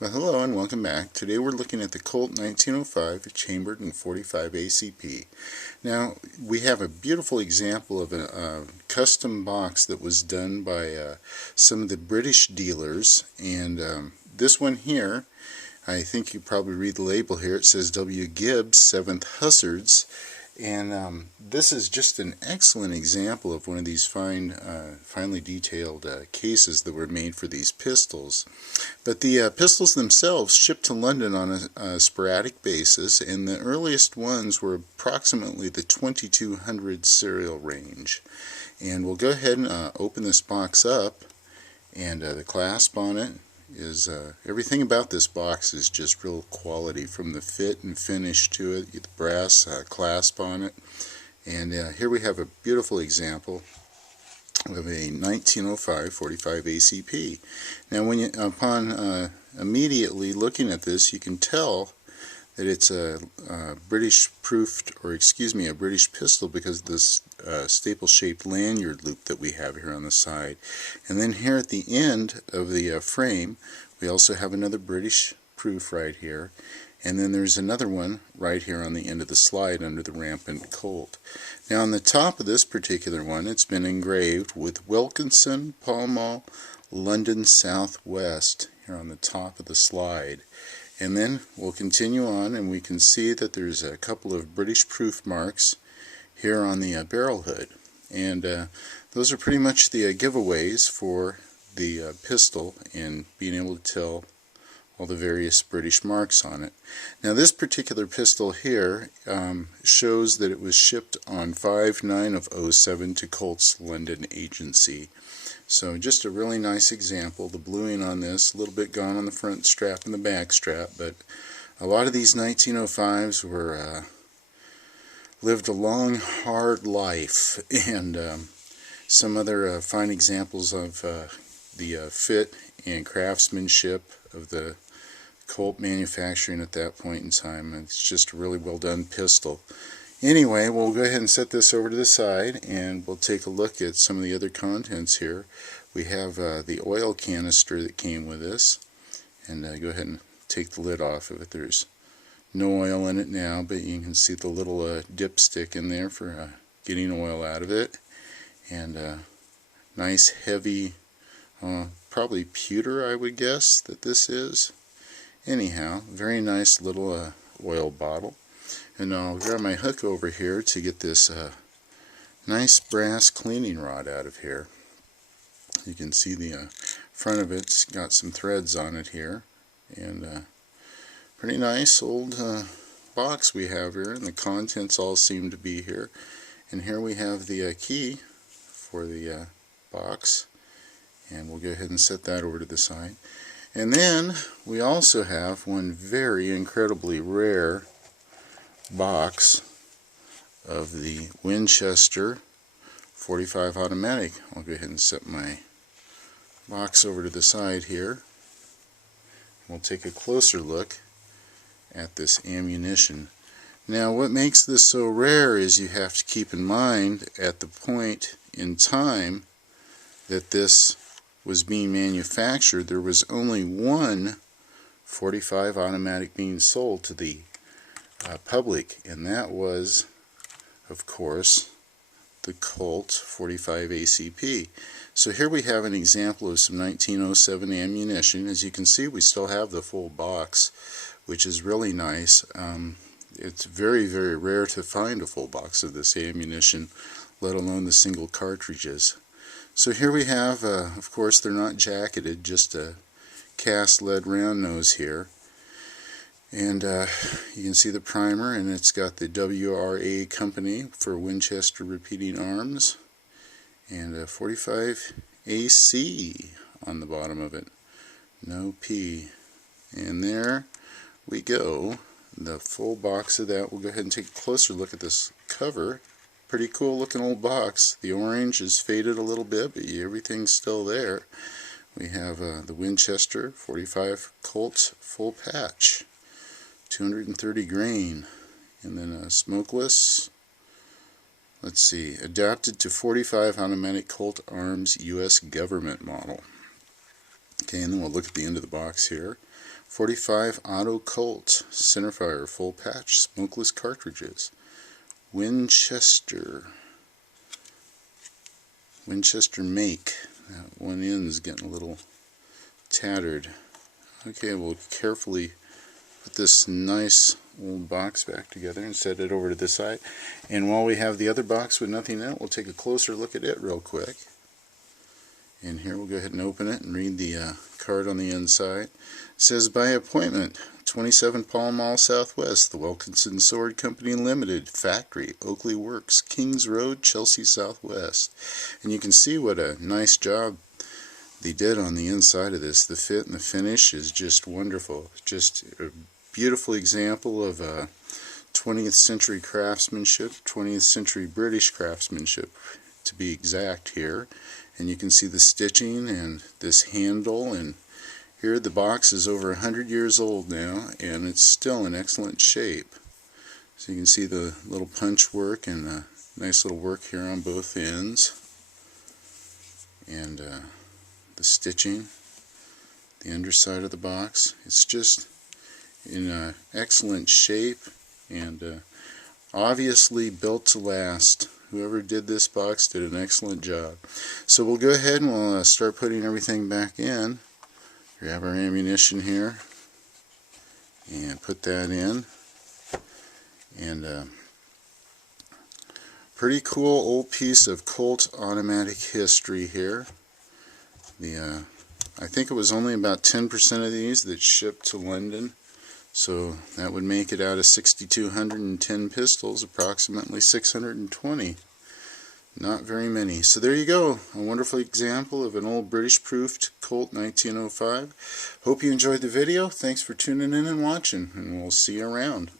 Well, hello and welcome back. Today we're looking at the Colt 1905 chambered in 45 ACP. Now, we have a beautiful example of a custom box that was done by some of the British dealers, and this one here, I think you probably read the label here, it says W. Gibbs 7th Hussards, and this is just an excellent example of one of these finely detailed cases that were made for these pistols. But the pistols themselves shipped to London on a sporadic basis, and the earliest ones were approximately the 2200 serial range. And we'll go ahead and open this box up, and the clasp on it is everything about this box is just real quality, from the fit and finish to it, the brass clasp on it. And here we have a beautiful example of a 1905 45 ACP. Now, when you, upon immediately looking at this, you can tell that it's a British pistol because of this staple-shaped lanyard loop that we have here on the side. And then here at the end of the frame, we also have another British proof right here. And then there's another one right here on the end of the slide under the rampant Colt. Now, on the top of this particular one, it's been engraved with Wilkinson, Pall Mall, London Southwest here on the top of the slide. And then we'll continue on, and we can see that there's a couple of British proof marks here on the barrel hood. And those are pretty much the giveaways for the pistol and being able to tell all the various British marks on it. Now, this particular pistol here shows that it was shipped on 5/9/07 to Colt's London agency. So just a really nice example. The bluing on this, a little bit gone on the front strap and the back strap, but a lot of these 1905s were lived a long, hard life, and some other fine examples of the fit and craftsmanship of the Colt manufacturing at that point in time. It's just a really well done pistol. Anyway, we'll go ahead and set this over to the side, and we'll take a look at some of the other contents here. We have the oil canister that came with this, and go ahead and take the lid off of it. There's no oil in it now, but you can see the little dipstick in there for getting oil out of it, and nice heavy, probably pewter, I would guess that this is. Anyhow, very nice little oil bottle. And I'll grab my hook over here to get this nice brass cleaning rod out of here. You can see the front of it's got some threads on it here, and pretty nice old box we have here, and the contents all seem to be here. And here we have the key for the box, and we'll go ahead and set that over to the side. And then we also have one very incredibly rare box of the Winchester 45 automatic. I'll go ahead and set my box over to the side here. We'll take a closer look at this ammunition. Now, what makes this so rare is you have to keep in mind at the point in time that this was being manufactured, there was only one 45 automatic being sold to the public, and that was, of course, the Colt 45 ACP. So here we have an example of some 1907 ammunition. As you can see, we still have the full box, which is really nice. It's very, very rare to find a full box of this ammunition, let alone the single cartridges. So here we have, of course, they're not jacketed, just a cast lead round nose here. And you can see the primer, and it's got the WRA company for Winchester repeating arms, and 45 AC on the bottom of it. No P. And there we go. The full box of that. We'll go ahead and take a closer look at this cover. Pretty cool looking old box. The orange is faded a little bit, but everything's still there. We have the Winchester 45 Colt full patch, 230 grain, and then a smokeless, let's see, adapted to 45 automatic Colt Arms U.S. government model. Okay, and then we'll look at the end of the box here. 45 Auto Colt centerfire full patch smokeless cartridges. Winchester make. That one end is getting a little tattered. Okay, we'll carefully put this nice old box back together and set it over to this side. And while we have the other box with nothing in it, we'll take a closer look at it real quick. And here we'll go ahead and open it and read the card on the inside. It says, by appointment, 27 Pall Mall Southwest, the Wilkinson Sword Company Limited, Factory, Oakley Works, Kings Road, Chelsea Southwest. And you can see what a nice job they did on the inside of this. The fit and the finish is just wonderful. Just a beautiful example of 20th century craftsmanship, 20th century British craftsmanship to be exact here. And you can see the stitching and this handle, and here the box is over 100 years old now and it's still in excellent shape. So you can see the little punch work and a nice little work here on both ends, and the stitching, the underside of the box. It's just in excellent shape and obviously built to last. Whoever did this box did an excellent job. So we'll go ahead and we'll start putting everything back in. Grab our ammunition here and put that in. And pretty cool old piece of Colt automatic history here. I think it was only about 10% of these that shipped to London. So that would make it out of 6,210 pistols, approximately 620. Not very many. So there you go, a wonderful example of an old British proofed Colt 1905. Hope you enjoyed the video. Thanks for tuning in and watching, and we'll see you around.